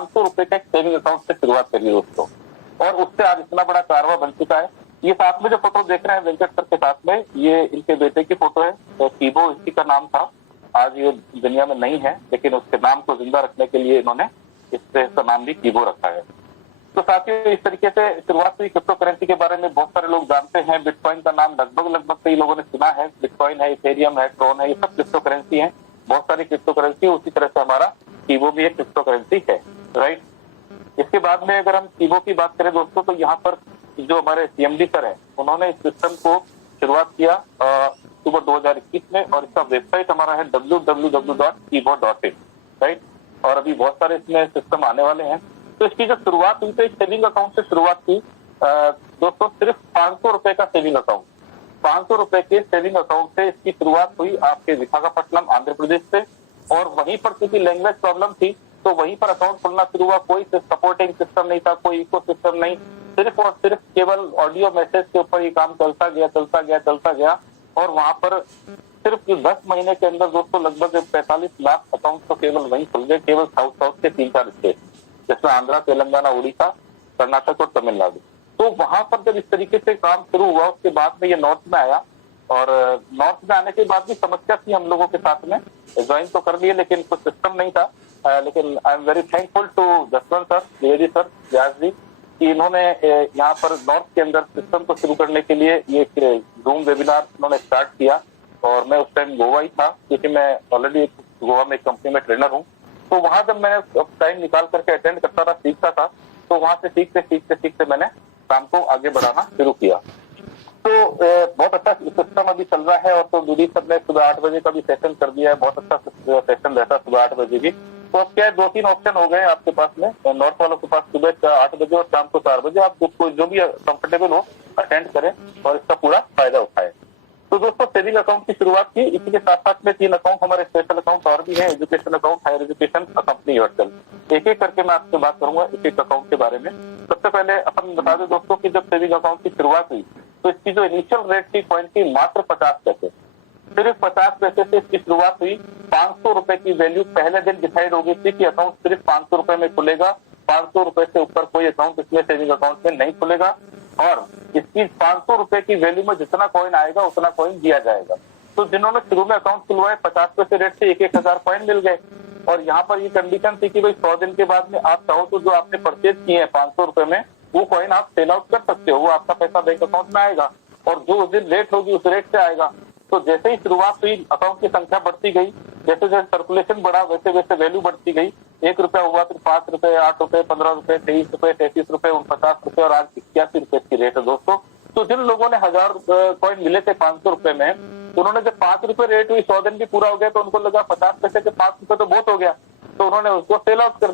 ₹500 का एक saving account से शुरुआत करी दोस्तों, और उससे आज इतना बड़ा कारवा बन चुका है। ये साथ में जो फोटो देख रहे हैं वेंकट सर के साथ में, ये इनके बेटे की फोटो है। तो कीबो इसी का नाम था, आज ये दुनिया में नहीं है, लेकिन उसके नाम को जिंदा रखने के लिए इन्होंने इसका नाम भी कीबो रखा है। तो साथियों, इस तरीके से शुरुआत हुई क्रिप्टो करेंसी के बारे में। बहुत सारे लोग जानते हैं, बिटकॉइन का नाम लगभग कई लोगों ने सुना है। बिटकॉइन है, इथेरियम है, ट्रोन है, ये सब क्रिप्टो करेंसी है। बहुत सारी क्रिप्टो करेंसी, उसी तरह से हमारा कीबो भी एक क्रिप्टो करेंसी है, राइट। इसके बाद में अगर हम कीबो की बात करें दोस्तों, तो यहाँ पर जो हमारे सीएमडी सर है, उन्होंने इस सिस्टम को शुरुआत किया अक्टूबर 2021 में, और इसका वेबसाइट हमारा है www.kibo.in, राइट। और अभी बहुत सारे इसमें सिस्टम आने वाले हैं। तो इसकी जो शुरुआत हुई, तो एक सेविंग अकाउंट से शुरुआत की दोस्तों, सिर्फ ₹500 का सेविंग अकाउंट। ₹500 के सेविंग अकाउंट से इसकी शुरुआत हुई आपके विशाखापट्टनम, आंध्र प्रदेश से। और वहीं पर क्योंकि लैंग्वेज प्रॉब्लम थी, तो वहीं पर अकाउंट खुलना शुरू हुआ। कोई सपोर्टिंग सिस्टम नहीं था, कोई इको सिस्टम नहीं, सिर्फ और सिर्फ केवल ऑडियो मैसेज के ऊपर ये काम चलता गया। और वहां पर सिर्फ 10 महीने के अंदर दोस्तों लगभग 45 लाख अकाउंट तो केवल वहीं खुल गए, केवल साउथ के 3-4 स्टेट, जिसमें आंध्रा, तेलंगाना, उड़ीसा, कर्नाटक और तमिलनाडु। तो वहां पर जब इस तरीके से काम शुरू हुआ, उसके बाद में ये नॉर्थ में आया। और नॉर्थ में आने के बाद भी समस्या थी हम लोगों के साथ में। ज्वाइन तो कर लिए, लेकिन कुछ सिस्टम नहीं था। लेकिन I am very thankful to Jaswant sir, Dwivedi sir, Vyas ji, कि इन्होंने यहाँ पर नॉर्थ के अंदर सिस्टम को शुरू करने के लिए ये जूम वेबिनार उन्होंने स्टार्ट किया। और मैं उस टाइम गोवा ही था, क्योंकि मैं ऑलरेडी गोवा में एक कंपनी में ट्रेनर हूँ। तो वहां जब मैंने टाइम निकाल करके अटेंड करता था, सीखता था, तो वहां से सीखते मैंने काम को आगे बढ़ाना शुरू किया। तो बहुत अच्छा सिस्टम अभी चल रहा है। और तो दूरी सब ने सुबह 8 बजे का भी सेशन कर दिया है, बहुत अच्छा सेशन रहता है सुबह 8 बजे भी। तो अब क्या है, 2-3 ऑप्शन हो गए आपके पास में। नॉर्थ वालों के पास सुबह 8 बजे और शाम को 4 बजे, आप जो भी कंफर्टेबल हो अटेंड करें और इसका पूरा फायदा उठाएं। तो दोस्तों, सेविंग अकाउंट की शुरुआत की। इसी के साथ साथ में 3 अकाउंट हमारे स्पेशल अकाउंट और भी है, education account, higher education, company yourself. एक एक करके मैं आपसे बात करूंगा एक अकाउंट के बारे में। सबसे पहले अपन बता दें दोस्तों कि जब सेविंग अकाउंट की शुरुआत हुई, तो इसकी जो इनिशियल रेट थी कॉइन की, मात्र 50 पैसे, सिर्फ 50 पैसे से इसकी शुरुआत हुई। ₹500 की वैल्यू पहले दिन डिसाइड हो गई थी कि अकाउंट सिर्फ ₹500 में खुलेगा। ₹500 से ऊपर कोई अकाउंट इसमें सेविंग अकाउंट में नहीं खुलेगा। और इसकी ₹500 की वैल्यू में जितना कॉइन आएगा उतना कॉइन दिया जाएगा। तो जिन्होंने शुरू में अकाउंट खुलवाए, 50 पैसे रेट से 1,000 कॉइन मिल गए। और यहाँ पर ये कंडीशन थी कि भाई 100 दिन के बाद में आप चाहो तो जो आपने परचेज किए हैं ₹500 में, वो कॉइन आप सेल आउट कर सकते हो, वो आपका पैसा बैंक अकाउंट में आएगा। और जो उस दिन रेट होगी उस रेट से आएगा। तो जैसे ही शुरुआत हुई, अकाउंट की संख्या बढ़ती गई, जैसे जैसे सर्कुलेशन बढ़ा, वैसे वैसे वैल्यू बढ़ती गई। ₹1 हुआ, फिर ₹5, ₹8, ₹15, ₹23, ₹33, ₹49 और आज ₹81 की रेट है दोस्तों। तो जिन लोगों ने 1000 कॉइन मिले थे ₹500 में, उन्होंने जब ₹5 रेट हुई, 100 दिन भी पूरा हो गया, तो उनको लगा 50 पैसे के ₹5 तो बहुत हो गया। तो उन्होंने उसको सेल आउट कर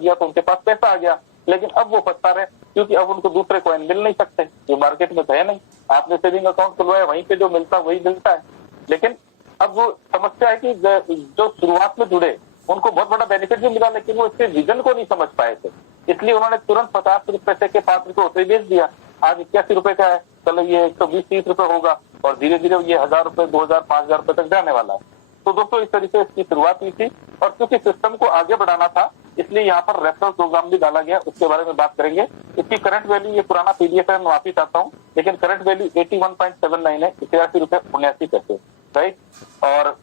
दिया तो उनके पास पैसा आ गया। लेकिन अब वो पछता रहे, क्योंकि अब उनको दूसरे कॉइन मिल नहीं सकते, जो मार्केट में तो है नहीं। आपने सेविंग अकाउंट खुलवाया, वहीं पे जो मिलता वही मिलता है। लेकिन अब वो समस्या है कि जो शुरुआत में जुड़े उनको बहुत बड़ा बेनिफिट भी मिला, लेकिन वो इसके विजन को नहीं समझ पाए थे। इसलिए उन्होंने तुरंत 50 पैसे के ₹5 उसे बेच दिया। आज ₹81 का है, चलो ये 120-130 होगा, और धीरे धीरे ये ₹1000, ₹2000, ₹5000 तक जाने वाला है। तो दोस्तों, इस तरीके से इसकी शुरुआत हुई थी। और क्योंकि सिस्टम को आगे बढ़ाना था, इसलिए यहाँ पर रेफरल प्रोग्राम भी डाला गया, उसके बारे में बात करेंगे। इसकी करंट वैल्यू, ये पुराना पीडीएफ है, मैं माफी चाहता हूँ, लेकिन करंट वैल्यू 81.79 है, ₹81.79, राइट। और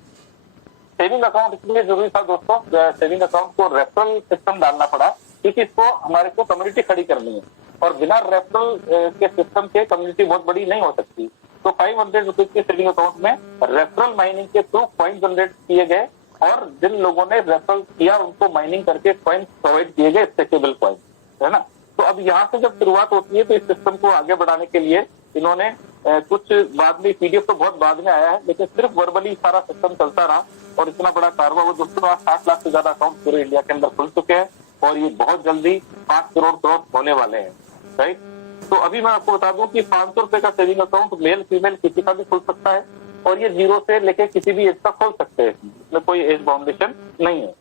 सेविंग अकाउंट इसलिए जरूरी था दोस्तों, सेविंग अकाउंट को रेफरल सिस्टम डालना पड़ा, क्योंकि इसको हमारे को कम्युनिटी खड़ी करनी है। और बिना रेफरल के सिस्टम के कम्युनिटी बहुत बड़ी नहीं हो सकती। तो ₹500 के सेविंग अकाउंट में रेफरल माइनिंग के थ्रू कॉइन जनरेट किए गए, और जिन लोगों ने रेफरल किया उनको माइनिंग करके कॉइन प्रोवाइड किए गए, स्टेकेबल कॉइन, है ना। तो अब यहाँ से जब शुरुआत होती है, तो इस सिस्टम को आगे बढ़ाने के लिए इन्होंने कुछ बाद में, पीडीएफ तो बहुत बाद में आया है, लेकिन सिर्फ वर्बली सारा सिस्टम चलता रहा और इतना बड़ा कारवा हुआ दोस्तों। आज 60 लाख से ज्यादा अकाउंट पूरे इंडिया के अंदर खुल चुके हैं, और ये बहुत जल्दी 5 करोड़ क्रॉस होने वाले हैं, राइट। तो अभी मैं आपको बता दूं कि ₹500 का सेविंग अकाउंट मेल फीमेल किसी का भी खुल सकता है, और ये 0 से लेके किसी भी एज तक खोल सकते हैं, इसमें कोई एज बाउंडेशन नहीं है।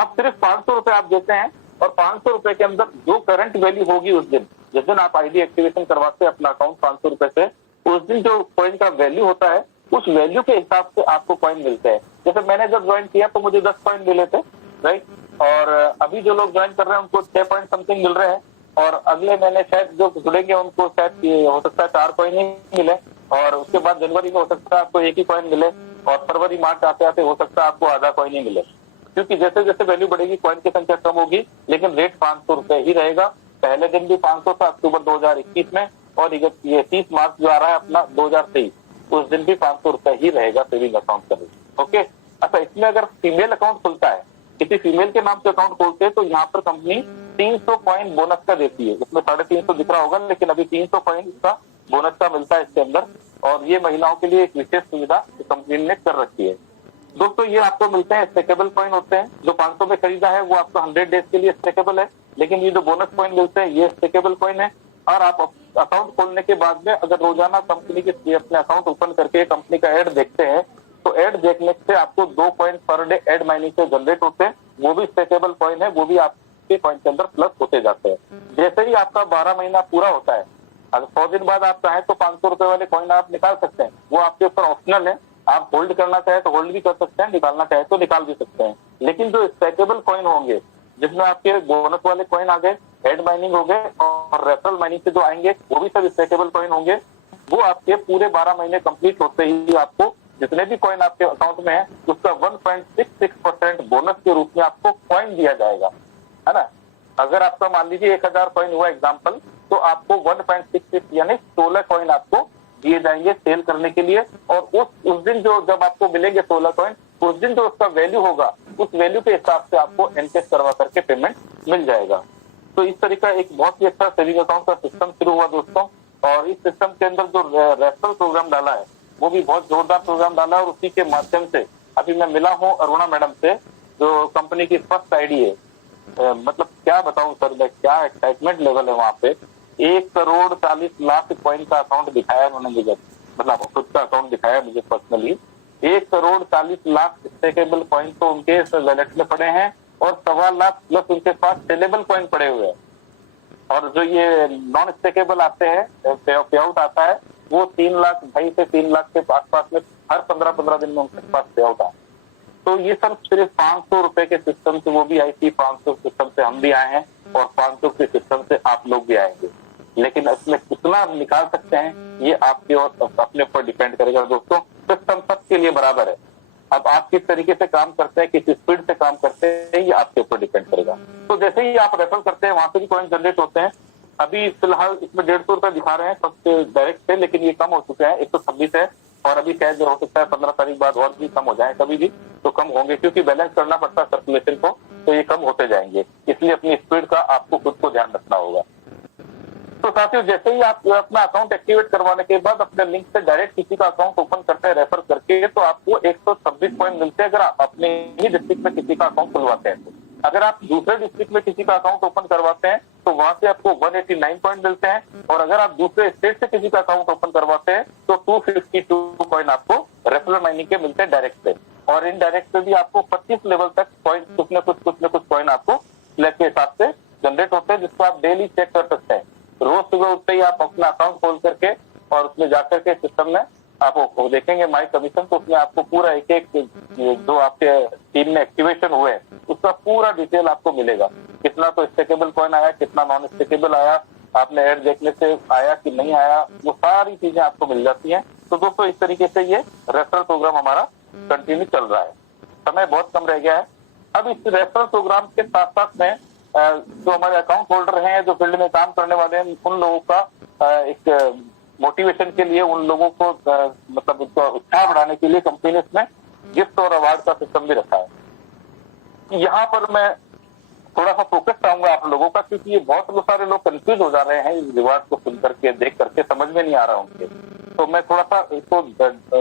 अब सिर्फ ₹500 आप देते हैं, और ₹500 के अंदर जो करंट वैल्यू होगी उस दिन, जिस दिन आप आईडी एक्टिवेशन करवाते हैं अपना अकाउंट ₹500 से, उस दिन जो कॉइन का वैल्यू होता है, उस वैल्यू के हिसाब से आपको कॉइन मिलते हैं। जैसे मैंने जब ज्वाइन किया तो मुझे 10 कॉइन मिले थे, राइट। और अभी जो लोग ज्वाइन कर रहे हैं उनको 6 पॉइंट समथिंग मिल रहे हैं, और अगले महीने शायद जो जुड़ेंगे उनको शायद हो सकता है 4 कॉइन ही मिले, और उसके बाद जनवरी में हो सकता है आपको 1 ही कॉइन मिले, और फरवरी मार्च आते आते हो सकता है आपको आधा कॉइन ही मिले, क्योंकि जैसे जैसे वैल्यू बढ़ेगी कॉइन की संख्या कम होगी, लेकिन रेट 500 रुपए ही रहेगा। पहले दिन भी 500 था अक्टूबर 2021 में, और ये 30 मार्च जो आ रहा है अपना 2023, उस दिन भी 500 रुपए ही रहेगा सेविंग अकाउंट का रेट। ओके, अच्छा इसमें अगर फीमेल अकाउंट खुलता है, किसी फीमेल के नाम से अकाउंट खोलते हैं, तो यहाँ पर कंपनी 300 कॉइन बोनस का देती है। इसमें 350 दिख रहा होगा, लेकिन अभी 300 कॉइन का बोनस का मिलता है इसके अंदर, और ये महिलाओं के लिए एक विशेष सुविधा कंपनी ने कर रखी है। दोस्तों ये आपको मिलते हैं स्टेकेबल कॉइन होते हैं, जो 500 में खरीदा है वो आपको 100 डेज के लिए स्टेकेबल है, लेकिन ये जो बोनस कॉइन मिलते हैं ये स्टेकेबल कॉइन है। और आप अकाउंट खोलने के बाद में अगर रोजाना कंपनी के अपने अकाउंट ओपन करके कंपनी का एड देखते हैं, तो एड देखने से आपको 2 coin per day ad mining से जनरेट होते हैं, वो भी स्टेकेबल कॉइन है, वो भी आपके कॉइन के अंदर प्लस होते जाते हैं। जैसे ही आपका 12 महीना पूरा होता है, अगर 100 दिन बाद आप चाहें तो 500 रुपए वाले कॉइन आप निकाल सकते हैं, वो आपके ऊपर ऑप्शनल है। आप होल्ड करना चाहे तो होल्ड भी कर सकते हैं, निकालना चाहे तो निकाल भी सकते हैं। लेकिन जो स्टेकेबल कॉइन होंगे, जिसमें आपके बोनस वाले कॉइन आ गए, हेड माइनिंग हो गए, और रेफरल माइनिंग से जो आएंगे वो भी सब स्टेकेबल कॉइन होंगे, वो आपके पूरे 12 महीने कंप्लीट होते ही आपको जितने भी कॉइन आपके अकाउंट में है उसका 1.66% बोनस के रूप में आपको कॉइन दिया जाएगा, है ना। अगर आपका मान लीजिए 1000 कॉइन हुआ एग्जाम्पल, तो आपको 1.66 यानी 16 कॉइन आपको दिए जाएंगे सेल करने के लिए। और उस दिन जो जब आपको मिलेंगे 16 कॉइन, उस दिन जो उसका वैल्यू होगा, उस वैल्यू के हिसाब से आपको एनकेश करवा करके पेमेंट मिल जाएगा। तो इस तरीका एक बहुत ही अच्छा सेविंग अकाउंट का सिस्टम शुरू हुआ दोस्तों। और इस सिस्टम के अंदर जो रेफरल प्रोग्राम डाला है वो भी बहुत जोरदार प्रोग्राम डाला है, और उसी के माध्यम से अभी मैं मिला हूँ अरुणा मैडम से, जो कंपनी की फर्स्ट आईडी है। मतलब क्या बताऊं सर, मैं क्या एक्साइटमेंट लेवल है वहाँ पे। 1,40,00,000 कॉइन का अकाउंट दिखाया उन्होंने मुझे, मतलब खुद का अकाउंट दिखाया मुझे पर्सनली। 1,40,00,000 स्टेकेबल कॉइन तो उनके वैलेट में पड़े हैं, और 1.25 लाख प्लस उनके पास सेलेबल कॉइन पड़े हुए हैं। और जो ये नॉन स्टेकेबल आते हैं, पे आउट आता है, वो 3 लाख 2.5 से 3 लाख के आसपास में हर 15-15 दिन में उनके पास पे आउट आता है। तो ये सब सिर्फ 500 रुपए के सिस्टम से वो भी आई थी, 500 सिस्टम से हम भी आए हैं, और 500 के सिस्टम से आप लोग भी आएंगे। लेकिन इसमें कितना निकाल सकते हैं ये आपके और अपने ऊपर डिपेंड करेगा दोस्तों। सिस्टम सबके लिए बराबर है, अब आप किस तरीके से काम करते हैं, किस स्पीड से काम करते हैं, ये आपके ऊपर डिपेंड करेगा। तो जैसे ही आप रेफर करते हैं वहां से भी कॉइन जनरेट होते हैं। अभी फिलहाल इसमें 150 रुपए दिखा रहे हैं सबसे डायरेक्ट से, लेकिन ये कम हो चुके हैं, 126 है, और अभी शायद हो सकता है 15 तारीख बाद और भी कम हो जाए, कभी भी तो कम होंगे, क्योंकि बैलेंस करना पड़ता है सर्कुलेशन को, तो ये कम होते जाएंगे। इसलिए अपनी स्पीड का आपको खुद को ध्यान रखना होगा। तो साथियों, जैसे ही आप अपना अकाउंट एक्टिवेट करवाने के बाद अपने लिंक से डायरेक्ट किसी का अकाउंट ओपन करते हैं रेफर करके, तो आपको 126 पॉइंट मिलते हैं अगर आप अपने ही डिस्ट्रिक्ट में किसी का अकाउंट खुलवाते हैं। तो अगर आप दूसरे डिस्ट्रिक्ट में किसी का अकाउंट ओपन करवाते हैं तो वहां से आपको 189 पॉइंट मिलते हैं, और अगर आप दूसरे स्टेट से किसी का अकाउंट ओपन करवाते हैं तो 252 कॉइन आपको रेफरल माइनिंग के मिलते हैं डायरेक्ट से। और इनडायरेक्ट से भी आपको 25 लेवल तक कॉइन कुछ न कुछ कॉइन आपको फ्लैग के हिसाब से जनरेट होते हैं, जिसको आप डेली चेक कर सकते हैं। रोज सुबह उठते ही आप अपना अकाउंट खोल करके और उसमें जाकर के सिस्टम में आप देखेंगे माई कमीशन, तो उसमें आपको पूरा एक एक जो आपके टीम में एक्टिवेशन हुए उसका पूरा डिटेल आपको मिलेगा। कितना तो स्टेकेबल कॉइन आया, कितना नॉन स्टेकेबल आया, आपने एड देखने से आया कि नहीं आया, वो सारी चीजें आपको मिल जाती हैं। तो दोस्तों इस तरीके से ये रेफरल प्रोग्राम हमारा कंटिन्यू चल रहा है। समय बहुत कम रह गया है। अब इस रेफरल प्रोग्राम के साथ साथ में जो हमारे अकाउंट होल्डर हैं, जो फील्ड में काम करने वाले हैं, उन लोगों का एक मोटिवेशन के लिए, उन लोगों को मतलब उसका उत्साह बढ़ाने के लिए कंपनी ने इसमें गिफ्ट और अवार्ड का सिस्टम भी रखा है। यहाँ पर मैं थोड़ा सा फोकस चाहूंगा आप लोगों का, क्योंकि ये बहुत सारे लोग कंफ्यूज हो जा रहे हैं इस रिवार्ड को सुन करके, देख करके समझ में नहीं आ रहा उनके। तो मैं थोड़ा सा इसको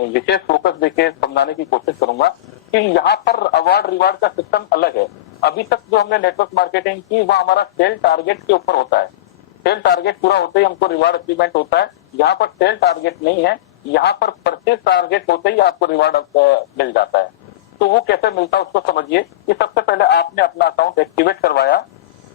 विशेष फोकस देके समझाने की कोशिश करूंगा कि यहाँ पर अवार्ड रिवार्ड का सिस्टम अलग है। अभी तक जो हमने नेटवर्क मार्केटिंग की वह हमारा सेल टारगेट के ऊपर होता है। सेल टारगेट पूरा होते ही हमको रिवार्ड अचीवमेंट होता है। यहाँ पर सेल टारगेट नहीं है, यहाँ पर परचेज टारगेट होते ही आपको रिवार्ड मिल जाता है। तो वो कैसे मिलता है उसको समझिए कि सबसे पहले आपने अपना अकाउंट एक्टिवेट करवाया।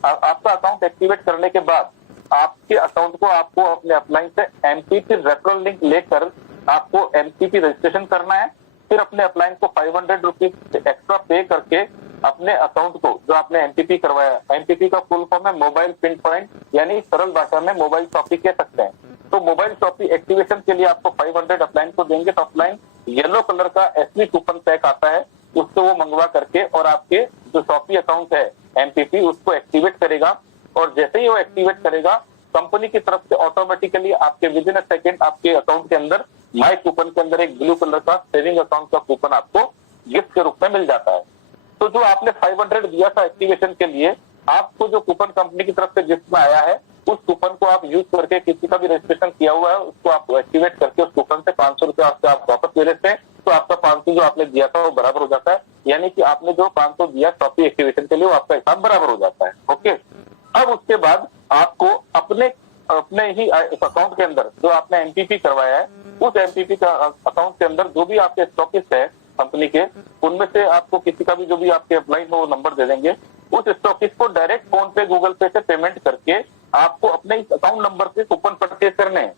आपका अकाउंट एक्टिवेट करने के बाद आपके अकाउंट को आपको अपने अपलाइन से एमपीपी रेफरल लिंक लेकर आपको एमपीपी रजिस्ट्रेशन करना है। फिर अपने अपलाइन को 500 रुपीज एक्स्ट्रा पे करके अपने अकाउंट को, जो आपने एमपीपी करवाया, एमपीपी का फुल फॉर्म है मोबाइल पिन पॉइंट, यानी सरल भाषा में मोबाइल शॉपी कह सकते हैं। तो मोबाइल शॉपी एक्टिवेशन के लिए आपको 500 अपलाइन को देंगे, तो अपलाइन येलो कलर का एसबी कूपन पैक आता है, उसको वो मंगवा करके और आपके जो शॉपी अकाउंट है एमपीपी उसको एक्टिवेट करेगा। और जैसे ही वो एक्टिवेट करेगा, कंपनी की तरफ से ऑटोमेटिकली आपके विद इन अ सेकेंड आपके अकाउंट के अंदर माई कूपन के अंदर एक ब्लू कलर का सेविंग अकाउंट का कूपन आपको गिफ्ट के रूप में मिल जाता है। तो जो आपने 500 दिया था एक्टिवेशन के लिए, आपको जो कूपन कंपनी की तरफ से गिफ्ट में आया है, उस कूपन को आप यूज करके किसी का भी रजिस्ट्रेशन किया हुआ है उसको आप एक्टिवेट करके उस कूपन से 500 रुपए आप वापस ले लेते हैं, तो आपका 500 जो आपने दिया था वो बराबर हो जाता है। यानी कि आपने जो 500 दिया शॉपी एक्टिवेशन के लिए वो आपका हिसाब बराबर हो जाता है। ओके, अब उसके बाद आपको अपने अपने ही अकाउंट के अंदर जो आपने एमपीपी करवाया है, उस एमपीपी का अकाउंट के अंदर जो भी आपके स्टॉकिस्ट है कंपनी के, उनमें से आपको किसी का भी जो भी आपके अपलाइन हो वो नंबर दे देंगे। उस स्टॉकिस्ट को डायरेक्ट फोन पे गूगल पे से पेमेंट करके आपको अपने इस अकाउंट नंबर से कूपन परचेज करने हैं।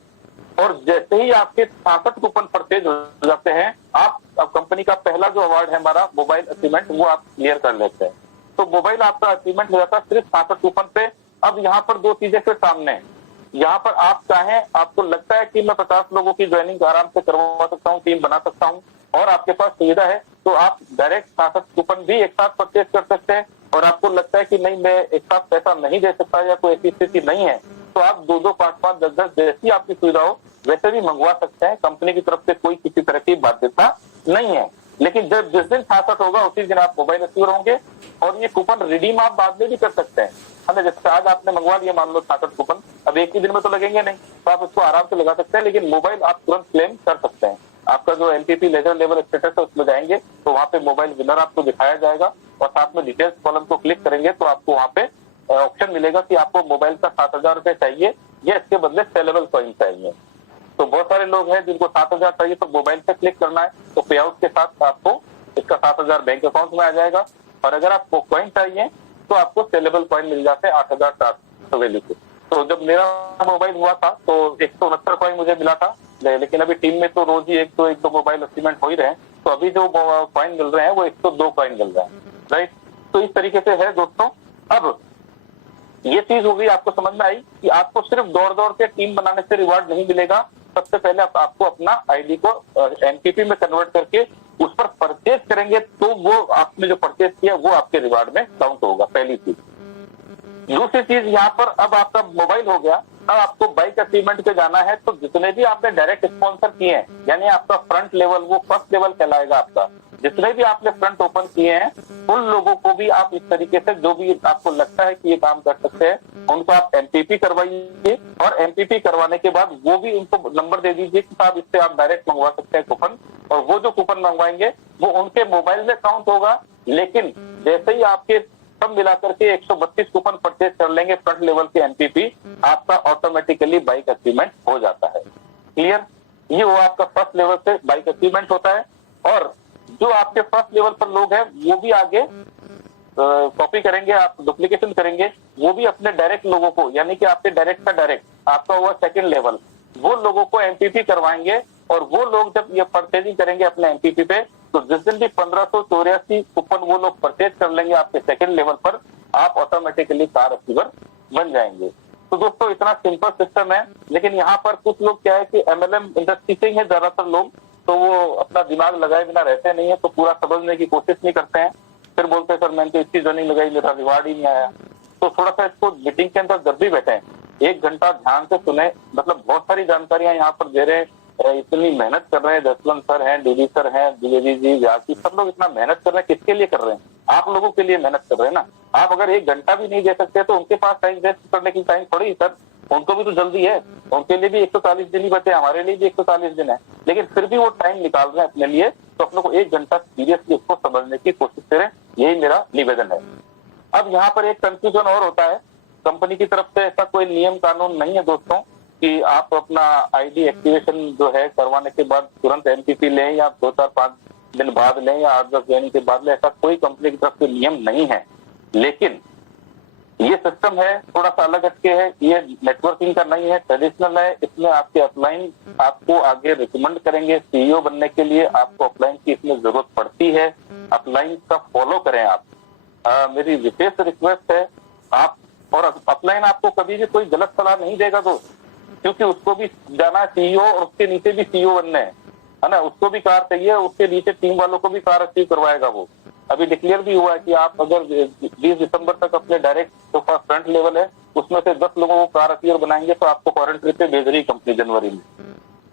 और जैसे ही आपके 66 कूपन परचेज हो जाते हैं, आप कंपनी का पहला जो अवार्ड है हमारा मोबाइल अचीवमेंट, वो आप क्लियर कर लेते हैं। तो मोबाइल आपका अचीवमेंट हो जाता है सिर्फ 66 कूपन पे। अब यहाँ पर दो चीजें फिर सामने हैं। यहाँ पर आप चाहें, आपको लगता है कि मैं 50 लोगों की ज्वाइनिंग आराम से करवा सकता हूँ, टीम बना सकता हूँ, और आपके पास सुविधा है, तो आप डायरेक्ट 66 कूपन भी एक साथ परचेज कर सकते हैं। और आपको लगता है कि नहीं मैं एक साथ पैसा नहीं दे सकता या कोई ऐसी स्थिति नहीं है, तो आप 2-2, 5-5, 10-10 जैसी आपकी सुविधा हो वैसे भी मंगवा सकते हैं। कंपनी की तरफ से कोई किसी तरह की बाध्यता नहीं है। लेकिन जब जिस दिन 66 होगा उसी दिन आप मोबाइल अचीवर होंगे, और ये कूपन रिडीम आप बाद में भी कर सकते हैं। हमें जैसे आज आपने मंगवा लिया मान लो 66 कूपन, अब एक ही दिन में तो लगेंगे नहीं, तो आप उसको आराम से लगा सकते हैं, लेकिन मोबाइल आप तुरंत क्लेम कर सकते हैं। आपका जो एमपीपी लेजर लेवल स्टेटस है उसमें जाएंगे तो वहाँ पे मोबाइल विनर आपको दिखाया जाएगा, और साथ में डिटेल्स कॉलम को क्लिक करेंगे तो आपको वहाँ पे ऑप्शन मिलेगा कि आपको मोबाइल का 7000 रुपए चाहिए या इसके बदले सेलेबल कॉइन चाहिए। तो बहुत सारे लोग हैं जिनको 7000 चाहिए, तो मोबाइल पे क्लिक करना है, तो पे आउट के साथ आपको इसका 7000 बैंक अकाउंट में आ जाएगा। और अगर आपको कॉइन चाहिए तो आपको सेलेबल कॉइन मिल जाते हैं 8400 वैल्यू के। तो जब मेरा मोबाइल हुआ था तो 169 कॉइन मुझे मिला था, लेकिन अभी टीम में तो रोज ही एक दो मोबाइल अचीवमेंट हो ही रहे हैं, तो अभी जो कॉइन मिल रहे हैं वो 102 कॉइन मिल रहे हैं, राइट। तो इस तरीके से है दोस्तों। अब ये चीज हो गई, आपको समझ में आई कि आपको सिर्फ दौड़ दौड़ के टीम बनाने से रिवार्ड नहीं मिलेगा। सबसे पहले आपको अपना आईडी को एमपीपी में कन्वर्ट करके उस पर परचेज करेंगे, तो वो आपने जो परचेज किया वो आपके रिवार्ड में काउंट होगा, पहली चीज। दूसरी चीज, यहाँ पर अब आपका मोबाइल हो गया, अब आपको बाइक अचीवमेंट पे जाना है, तो जितने भी आपने डायरेक्ट स्पॉन्सर किए हैं, यानी आपका फ्रंट लेवल वो फर्स्ट लेवल कहलाएगा आपका, जितने भी आपने फ्रंट ओपन किए हैं उन लोगों को भी आप इस तरीके से जो भी आपको लगता है कि ये काम कर सकते हैं उनको आप एमपीपी करवाइए, और एमपीपी करवाने के बाद वो भी उनको नंबर दे दीजिए कि साहब इससे आप डायरेक्ट मंगवा सकते हैं कूपन, और वो जो कूपन मंगवाएंगे वो उनके मोबाइल में काउंट होगा। लेकिन जैसे ही आपके सब मिलाकर के 132 कूपन परचेज कर लेंगे फ्रंट लेवल के एमपीपी, आपका ऑटोमेटिकली बाइक अचीवमेंट हो जाता है। क्लियर? ये वो आपका फर्स्ट लेवल से बाइक अचीवमेंट होता है। और जो आपके फर्स्ट लेवल पर लोग हैं वो भी आगे कॉपी करेंगे, आप डुप्लीकेशन करेंगे, वो भी अपने डायरेक्ट लोगों को, यानी कि आपके डायरेक्ट का डायरेक्ट आपका हुआ सेकंड लेवल, वो लोगों को एमपीपी करवाएंगे। और वो लोग जब ये परचेजिंग करेंगे अपने एमपीपी पे, तो जिस दिन भी 1584 कूपन वो लोग परचेज कर लेंगे आपके सेकंड लेवल पर, आप ऑटोमेटिकली कार अचीवर बन जाएंगे। तो दोस्तों इतना सिंपल सिस्टम है। लेकिन यहाँ पर कुछ लोग क्या है कि एमएलएम इंडस्ट्री से ही है ज्यादातर लोग, तो वो अपना दिमाग लगाए बिना रहते नहीं है, तो पूरा समझने की कोशिश नहीं करते हैं। फिर बोलते हैं सर मैंने तो इतनी रनिंग लगाई, मेरा रिवार्ड ही नहीं आया। तो थोड़ा सा इसको मीटिंग के अंदर जब भी बैठे 1 घंटा ध्यान से सुने, मतलब बहुत सारी जानकारियां यहाँ पर दे रहे हैं, इतनी मेहनत कर रहे हैं, जसवंत सर हैं, डीडी सर हैं, द्विवेदी जी, व्यासी, सब लोग इतना मेहनत कर रहे हैं, किसके लिए कर रहे हैं? आप लोगों के लिए मेहनत कर रहे हैं ना। आप अगर 1 घंटा भी नहीं दे सकते तो उनके पास टाइम वेस्ट करने की टाइम थोड़ी सर, उनको भी तो जल्दी है, उनके लिए भी 140 दिन ही बचे, हमारे लिए भी 140 दिन है, लेकिन फिर भी वो टाइम निकाल रहे हैं अपने लिए। तो अपने को 1 घंटा सीरियसली उसको समझने की कोशिश करें, यही मेरा निवेदन है। अब यहाँ पर एक कंफ्यूजन और होता है, कंपनी की तरफ से ऐसा कोई नियम कानून नहीं है दोस्तों कि आप अपना आईडी एक्टिवेशन जो है करवाने के बाद तुरंत एमपीपी लें या 2-4-5 दिन बाद लें या 8-10 दिन के बाद लें, ऐसा कोई कंपनी की तरफ से नियम नहीं है। लेकिन ये सिस्टम है थोड़ा सा अलग हटके है, ये नेटवर्किंग का नहीं है, ट्रेडिशनल है। इसमें आपके अपलाइन आपको आगे रिकमेंड करेंगे सीईओ बनने के लिए, आपको अपलाइन की इसमें जरूरत पड़ती है। अपलाइन का फॉलो करें आप, मेरी विशेष रिक्वेस्ट है, आप और अपलाइन आपको कभी भी कोई गलत सलाह नहीं देगा दोस्त, क्योंकि उसको भी जाना है सीईओ और उसके नीचे भी सीईओ बनना है ना, उसको भी कार चाहिए, उसके नीचे टीम वालों को भी कार अचीव करवाएगा वो। अभी डिक्लेयर भी हुआ है कि आप अगर 20 दिसंबर तक अपने डायरेक्ट जो फ्रंट लेवल है उसमें से 10 लोगों को कार अचीवर बनाएंगे तो आपको फॉरेन ट्रिप पे भेज रही कंपनी जनवरी में।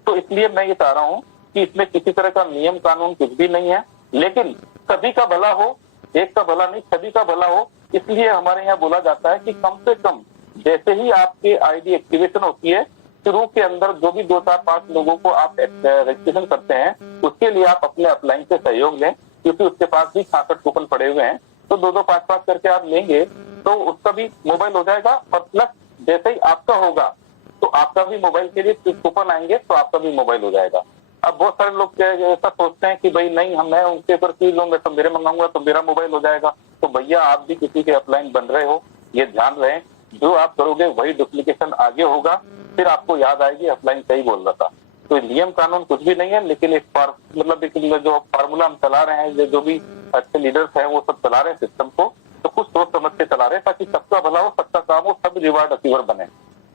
तो इसलिए मैं ये चाह रहा हूँ कि इसमें किसी तरह का नियम कानून कुछ भी नहीं है, लेकिन सभी का भला हो, एक का भला नहीं सभी का भला हो। इसलिए हमारे यहाँ बोला जाता है कि कम से कम जैसे ही आपकी आईडी एक्टिवेशन होती है, शुरू के अंदर जो भी 2, 4, 5 लोगों को आप रजिस्ट्रेशन करते हैं उसके लिए आप अपने अपलाइन से सहयोग लें, क्योंकि उसके पास भी 66 कूपन पड़े हुए हैं। तो 2-2, 5-5 करके आप लेंगे तो उसका भी मोबाइल हो जाएगा, और प्लस जैसे ही आपका होगा तो आपका भी मोबाइल के लिए कूपन आएंगे तो आपका भी मोबाइल हो जाएगा। अब बहुत सारे लोग ऐसा सोचते हैं कि भाई नहीं मैं उनके ऊपर की लूंगा तो मेरे मंगाऊंगा तो मेरा मोबाइल हो जाएगा। तो भैया आप भी किसी के अपलाइन बन रहे हो, ये ध्यान रहे, जो आप करोगे वही डुप्लीकेशन आगे होगा, फिर आपको याद आएगी अपलाइन सही बोल रहा था। तो नियम कानून कुछ भी नहीं है, लेकिन एक मतलब एक जो फार्मूला हम चला रहे हैं, जो भी अच्छे लीडर्स हैं वो सब चला रहे हैं सिस्टम को, तो कुछ सोच समझ के चला रहे हैं ताकि सबका भला हो, सबका काम हो, सब रिवार्ड अचीवर बने।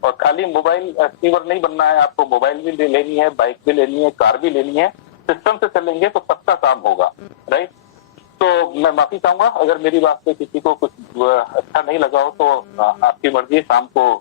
और खाली मोबाइल अचीवर नहीं बनना है, आपको मोबाइल भी लेनी है, बाइक भी लेनी है, कार भी लेनी है। सिस्टम से चलेंगे तो सबका काम होगा, राइट। तो मैं माफी चाहूंगा अगर मेरी बात से किसी को कुछ अच्छा नहीं लगा हो, तो आपकी मर्जी, शाम को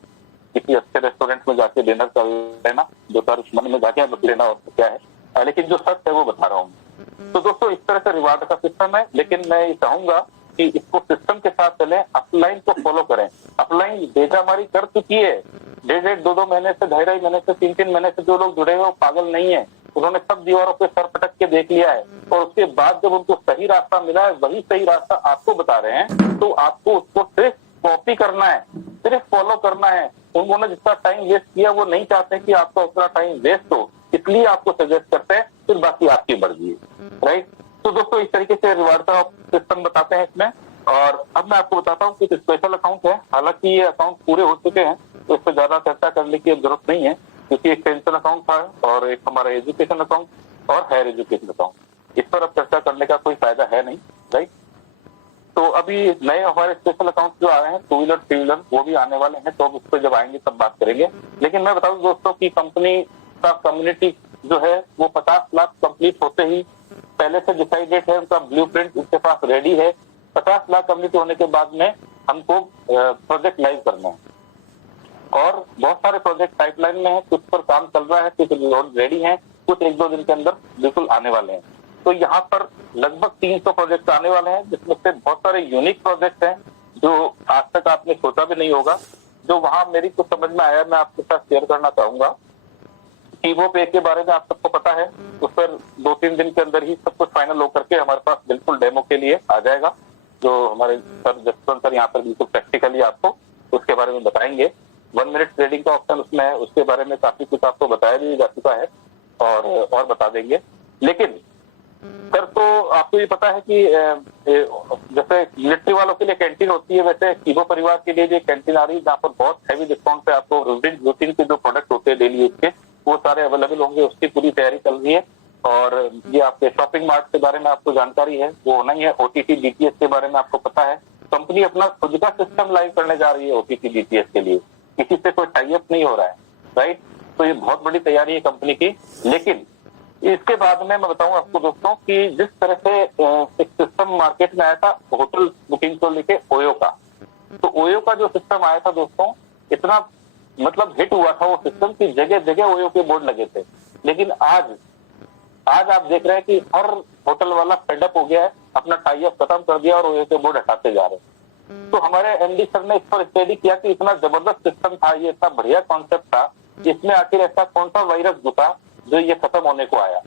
किसी अच्छे रेस्टोरेंट में जाके डिनर कर लेना, 2-4 मन में जाके बता लेना और क्या है, लेकिन जो सच है वो बता रहा हूँ। तो दोस्तों इस तरह से रिवार्ड का सिस्टम है, लेकिन मैं ये चाहूंगा कि इसको सिस्टम के साथ चलें, अपलाइन को फॉलो करें। अपलाइन बेजामारी कर चुकी है, 1.5, 2 महीने से, 2.5 महीने से, 3 महीने से जो लोग जुड़े हुए वो पागल नहीं है, उन्होंने सब दीवारों पे सर पटक के देख लिया है, और उसके बाद जब उनको सही रास्ता मिला है, वही सही रास्ता आपको बता रहे हैं, तो आपको उसको सिर्फ कॉपी करना है, सिर्फ फॉलो करना है। उन्होंने जितना टाइम वेस्ट किया वो नहीं चाहते कि आपका उतना टाइम वेस्ट हो, इसलिए आपको सजेस्ट करते हैं, फिर बाकी आपकी मर्जी है, राइट। तो दोस्तों इस तरीके से रिवार्ड का सिस्टम बताते हैं इसमें। और अब मैं आपको बताता हूँ कि स्पेशल अकाउंट है, हालांकि ये अकाउंट पूरे हो चुके हैं तो इस पर ज्यादा चर्चा करने की जरूरत नहीं है, क्योंकि एक पेंशन अकाउंट था और एक हमारा एजुकेशन अकाउंट और हायर एजुकेशन अकाउंट, इस पर अब चर्चा करने का कोई फायदा है नहीं, राइट। तो अभी नए हमारे स्पेशल अकाउंट जो आ रहे हैं 2 व्हीलर 3 व्हीलर वो भी आने वाले हैं, तो उस पर जब आएंगे तब बात करेंगे। लेकिन मैं बताऊं दोस्तों की कंपनी का कम्युनिटी जो है वो 50 लाख कंप्लीट होते ही पहले से डिसाइडेड है, उनका ब्लूप्रिंट उनके पास रेडी है। 50 लाख कम्प्लीट होने के बाद में हमको प्रोजेक्ट लाइव करना है, और बहुत सारे प्रोजेक्ट पाइपलाइन में है, कुछ पर काम चल रहा है, कुछ रेडी है, कुछ 1-2 दिन के अंदर बिल्कुल आने वाले हैं। तो यहाँ पर लगभग 300 प्रोजेक्ट आने वाले हैं, जिसमें से बहुत सारे यूनिक प्रोजेक्ट हैं जो आज तक आपने सोचा भी नहीं होगा। जो वहां मेरी कुछ समझ में आया, मैं आपके साथ शेयर करना चाहूंगा। टीबो पे के बारे में आप सबको पता है, उस पर 2-3 दिन के अंदर ही सब कुछ फाइनल होकर के हमारे पास बिल्कुल डेमो के लिए आ जाएगा, जो हमारे सर जसवंत सर यहाँ पर बिल्कुल प्रैक्टिकली आपको उसके बारे में बताएंगे। 1 मिनट ट्रेडिंग का ऑप्शन उसमें है, उसके बारे में काफी कुछ आपको बताया भी जा चुका है और बता देंगे। लेकिन सर तो आपको ये पता है कि जैसे मिलिट्री वालों के लिए कैंटीन होती है, वैसे टीबो परिवार के लिए भी कैंटीन आ रही है, जहाँ पर बहुत हैवी डिस्काउंट पे आपको रूटीन के जो प्रोडक्ट होते हैं डेली यूज के वो सारे अवेलेबल होंगे, उसकी पूरी तैयारी चल रही है। और ये आपके शॉपिंग मार्ट के बारे में आपको जानकारी है, वो होना ही है। ओटीटी डीटीएच के बारे में आपको पता है, कंपनी अपना खुद का सिस्टम लाइव करने जा रही है ओटीटी डीटीएच के लिए, किसी से कोई टाई अप नहीं हो रहा है, राइट। तो ये बहुत बड़ी तैयारी है कंपनी की। लेकिन इसके बाद में मैं बताऊं आपको दोस्तों कि जिस तरह से एक सिस्टम मार्केट में आया था होटल बुकिंग को लेके ओयो का, तो ओयो का जो सिस्टम आया था दोस्तों, इतना मतलब हिट हुआ था वो सिस्टम की जगह जगह ओयो के बोर्ड लगे थे। लेकिन आज आप देख रहे हैं कि हर होटल वाला फेडअप हो गया है, अपना टाई अप खत्म कर दिया और ओयो के बोर्ड हटाते जा रहे हैं। तो हमारे एमडी सर ने इस पर स्टडी किया कि इतना जबरदस्त सिस्टम था, ये इतना बढ़िया कॉन्सेप्ट था, इसमें आखिर ऐसा कौन सा वायरस घुसा जो ये खत्म होने को आया।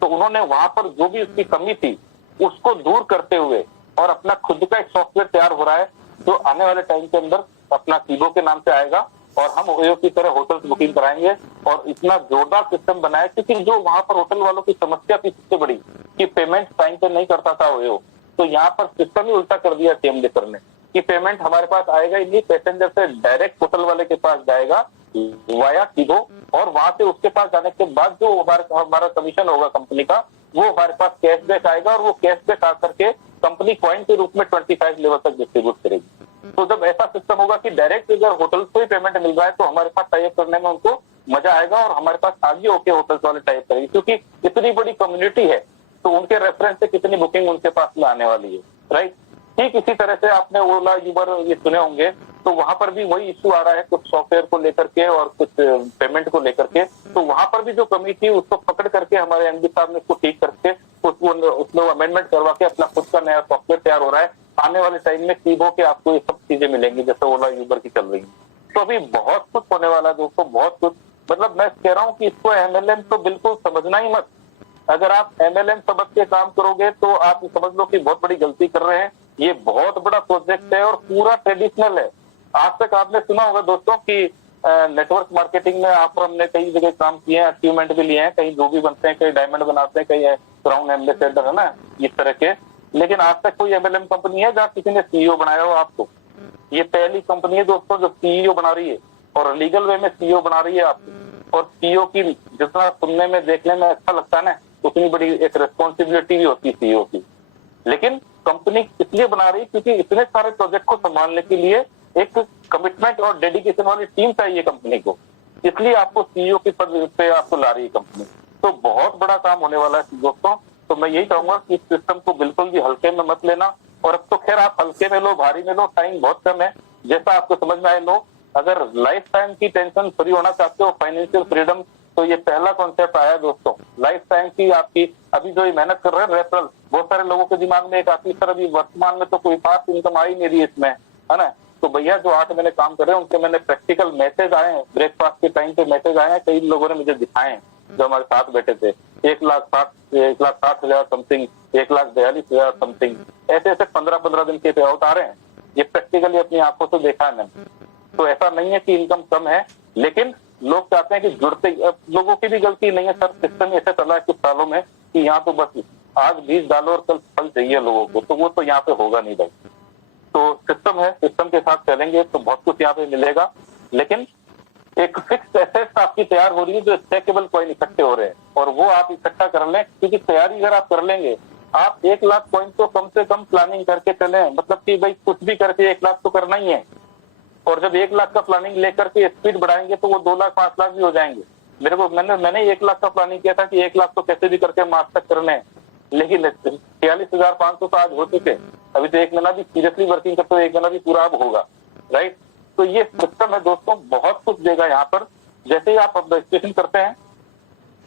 तो उन्होंने वहां पर जो भी उसकी कमी थी उसको दूर करते हुए और अपना खुद का एक सॉफ्टवेयर तैयार हो रहा है, जो आने वाले टाइम के अंदर अपना टीबो के नाम से आएगा और हम ओयो की तरह होटल्स बुकिंग कराएंगे। और इतना जोरदार सिस्टम बनाया, क्योंकि जो वहां पर होटल वालों की समस्या थी सबसे बड़ी कि पेमेंट टाइम पे नहीं करता था ओयो, तो यहाँ पर सिस्टम ही उल्टा कर दिया टीएमडी सर ने कि पेमेंट हमारे पास आएगा ही नहीं, पैसेंजर से डायरेक्ट होटल वाले के पास जाएगा वाया टीबो, और वहां से उसके पास जाने के बाद जो हमारा कमीशन होगा कंपनी का वो हमारे पास कैशबैक आएगा और वो कैशबैक आकर के कंपनी कॉइन के रूप में 25 लेवल तक डिस्ट्रीब्यूट करेगी। तो जब ऐसा सिस्टम होगा कि डायरेक्ट अगर होटल को ही पेमेंट मिल रहा है तो हमारे पास टाइप करने में उनको मजा आएगा और हमारे पास आगे होके होटल्स वाले टाइप करेंगे, क्योंकि इतनी बड़ी कम्युनिटी है तो उनके रेफरेंस से कितनी बुकिंग उनके पास में आने वाली है, राइट। ठीक इसी तरह से आपने ओला यूबर ये सुने होंगे, तो वहां पर भी वही इश्यू आ रहा है कुछ सॉफ्टवेयर को लेकर के और कुछ पेमेंट को लेकर के। तो वहां पर भी जो कमी थी उसको पकड़ करके हमारे एमडी साहब ने उसको ठीक करके उसमें अमेंडमेंट करवा के अपना खुद का नया सॉफ्टवेयर तैयार हो रहा है। आने वाले टाइम में सीबो के आपको ये सब चीजें मिलेंगी जैसे ओला यूबर की चल रही है। तो अभी बहुत कुछ होने वाला है दोस्तों, बहुत कुछ। मतलब मैं कह रहा हूँ कि इसको एमएलएम तो बिल्कुल समझना ही मत। अगर आप एमएलएम समझ के काम करोगे तो आप समझ लो कि बहुत बड़ी गलती कर रहे हैं। ये बहुत बड़ा प्रोजेक्ट है और पूरा ट्रेडिशनल है। आज तक आपने सुना होगा दोस्तों कि नेटवर्क मार्केटिंग में आप हमने कई जगह काम किए हैं, अचीवमेंट भी लिए हैं, कहीं रूबी बनते हैं, कहीं डायमंड बनाते हैं, कहीं क्राउन एम्बेसडर है ना, इस तरह के। लेकिन आज तक कोई एमएलएम कंपनी है जहाँ किसी ने सीईओ बनाया हो आपको? ये पहली कंपनी है दोस्तों जो सीईओ बना रही है और लीगल वे में सीईओ बना रही है आपको। और सीईओ की जितना सुनने में देखने में अच्छा लगता है ना, उतनी बड़ी एक रिस्पॉन्सिबिलिटी भी होती है सीईओ की। लेकिन कंपनी इसलिए बना रही है क्योंकि इतने सारे प्रोजेक्ट को संभालने के लिए एक कमिटमेंट और डेडिकेशन वाली टीम चाहिए कंपनी को, इसलिए आपको सीईओ की पद पे आपको ला रही है कंपनी। तो बहुत बड़ा काम होने वाला है दोस्तों। तो मैं यही कहूंगा कि इस सिस्टम को बिल्कुल भी हल्के में मत लेना। और अब तो खैर आप हल्के में लो, भारी में लो, टाइम बहुत कम है, जैसा आपको समझ में आए लो। अगर लाइफ टाइम की टेंशन फ्री होना चाहते हो, फाइनेंशियल फ्रीडम, तो ये पहला कॉन्सेप्ट आया दोस्तों, लाइफ टाइम की आपकी। अभी जो ये मेहनत कर रहे हैं रेफरल, बहुत सारे लोगों के दिमाग में एक आती सर अभी वर्तमान में तो कोई खास इनकम आई नहीं रही इसमें, है ना। तो भैया जो 8 महीने काम कर रहे हैं उनके मैंने प्रैक्टिकल मैसेज आए हैं, ब्रेकफास्ट के टाइम पे मैसेज आए हैं, कई लोगों ने मुझे दिखाए हैं जो हमारे साथ बैठे थे। 1,60,000 समथिंग, 1,42,000 समथिंग, ऐसे ऐसे 15-15 दिन के पे आउट आ रहे हैं। ये प्रैक्टिकली अपनी आंखों से देखा है मैंने। तो ऐसा नहीं है कि इनकम कम है, लेकिन लोग चाहते हैं कि जुड़ते, लोगों की भी गलती नहीं है सर, सिस्टम ऐसे चला है कुछ सालों में कि यहाँ तो बस आज बीज डालो और कल फल चाहिए लोगों को, तो वो तो यहाँ पे होगा नहीं भाई। तो सिस्टम है, सिस्टम के साथ चलेंगे तो बहुत कुछ यहाँ पे मिलेगा। लेकिन एक फिक्स एसेट्स आपकी तैयार हो रही है जो स्टेकेबल कॉइन इकट्ठे हो रहे हैं, और वो आप इकट्ठा कर लें, क्योंकि तैयारी अगर आप कर लेंगे, आप 1 लाख कॉइन तो कम से कम प्लानिंग करके चले। मतलब कि भाई कुछ भी करके 1 लाख तो करना ही है, और जब 1 लाख का प्लानिंग लेकर के स्पीड बढ़ाएंगे तो वो 2 लाख 5 लाख भी हो जाएंगे। मैंने 1 लाख का प्लानिंग किया था कि 1 लाख तो कैसे भी करके मार्च तक करने हैं, लेकिन 46,500 तो आज हो चुके। अभी तो 1 महीना भी सीरियसली वर्किंग करते हुए 1 महीना भी पूरा अब होगा, राइट। तो ये सिस्टम है दोस्तों, बहुत कुछ देगा यहाँ पर। जैसे ही आप रजिस्ट्रेशन करते हैं,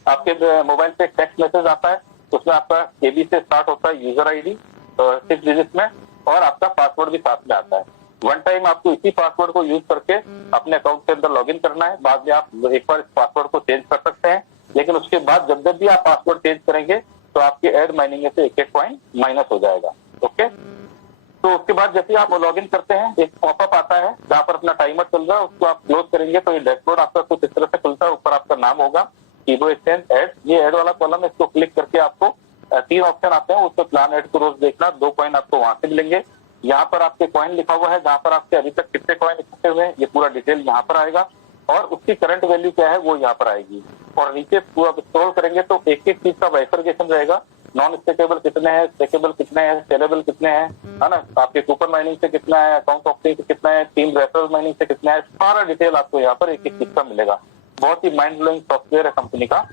आपके मोबाइल पे टेक्स्ट मैसेज आता है, उसमें आपका केबी से स्टार्ट होता है यूजर आईडी 6 डिजिट में, और आपका पासवर्ड भी साथ में आता है। वन टाइम आपको इसी पासवर्ड को यूज करके अपने अकाउंट के अंदर लॉगिन करना है। बाद में आप एक बार इस पासवर्ड को चेंज कर सकते हैं, लेकिन उसके बाद जब जब भी आप पासवर्ड चेंज करेंगे तो आपके एड माइनिंग से 1-1 कॉइन माइनस हो जाएगा। ओके, तो उसके बाद जैसे आप लॉगिन करते हैं, एक पॉपअप आता है जहाँ पर अपना टाइमर चल रहा है, उसको आप क्लोज करेंगे तो ये डैशबोर्ड आपका कुछ इस तरह से खुलता है। ऊपर आपका नाम होगा, कीबो एक्सचेंज एड, ये एड वाला कॉलम है, इसको क्लिक करके आपको 3 ऑप्शन आते हैं, उसमें प्लान एड को रोज देखना, 2 कॉइन आपको वहां से मिलेंगे। यहाँ पर आपके कॉइन लिखा हुआ है, जहाँ पर आपके अभी तक कितने कॉइन इकट्ठे हुए हैं, ये पूरा डिटेल यहाँ पर आएगा, और उसकी करंट वैल्यू क्या है वो यहाँ पर आएगी। और नीचे पूरा स्क्रॉल करेंगे तो एक एक चीज का बाइफरकेशन रहेगा, नॉन स्टेकेबल कितने हैं, स्टेकेबल कितने हैं, सेलेबल कितने हैं, है ना, आपके कूपन माइनिंग से कितना है, अकाउंट ऑप्टिंग से कितना है, टीम रेफरल माइनिंग से कितना है, सारा डिटेल आपको यहाँ पर एक एक चीज का मिलेगा। बहुत ही माइंड ब्लोइंग सॉफ्टवेयर है कंपनी का।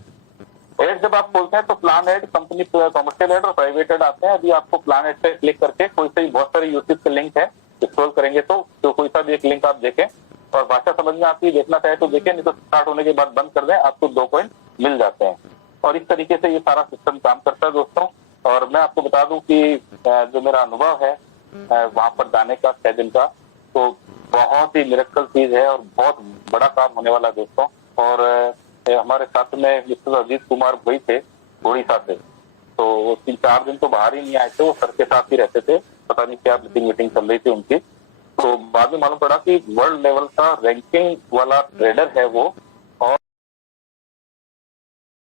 एड जब आप खोलते हैं तो plan ad, company commercial ad और प्राइवेट एड आते हैं। अभी आपको प्लान एड पे क्लिक करके कोई से बहुत सारे यूट्यूब के लिंक है, स्क्रॉल करेंगे तो कोई सा भी एक लिंक आप देखें और भाषा समझ में आती है, देखना चाहे तो देखें, नहीं तो स्टार्ट होने के बाद बंद कर दें, आपको 2 कॉइन मिल जाते हैं। और इस तरीके से ये सारा सिस्टम काम करता है दोस्तों। और मैं आपको बता दूं कि जो मेरा अनुभव है वहां पर जाने का 6 दिन का, तो बहुत ही मिरेकल चीज है और बहुत बड़ा काम होने वाला है दोस्तों। और हमारे साथ में मिस्टर अजीत कुमार भाई थे उड़ीसा से, तो वो 3-4 दिन तो बाहर ही नहीं आए थे, वो सर के साथ ही रहते थे, पता नहीं क्या मीटिंग चल रही थी उनकी। तो बाद में मालूम पड़ा कि वर्ल्ड लेवल का रैंकिंग वाला ट्रेडर है वो,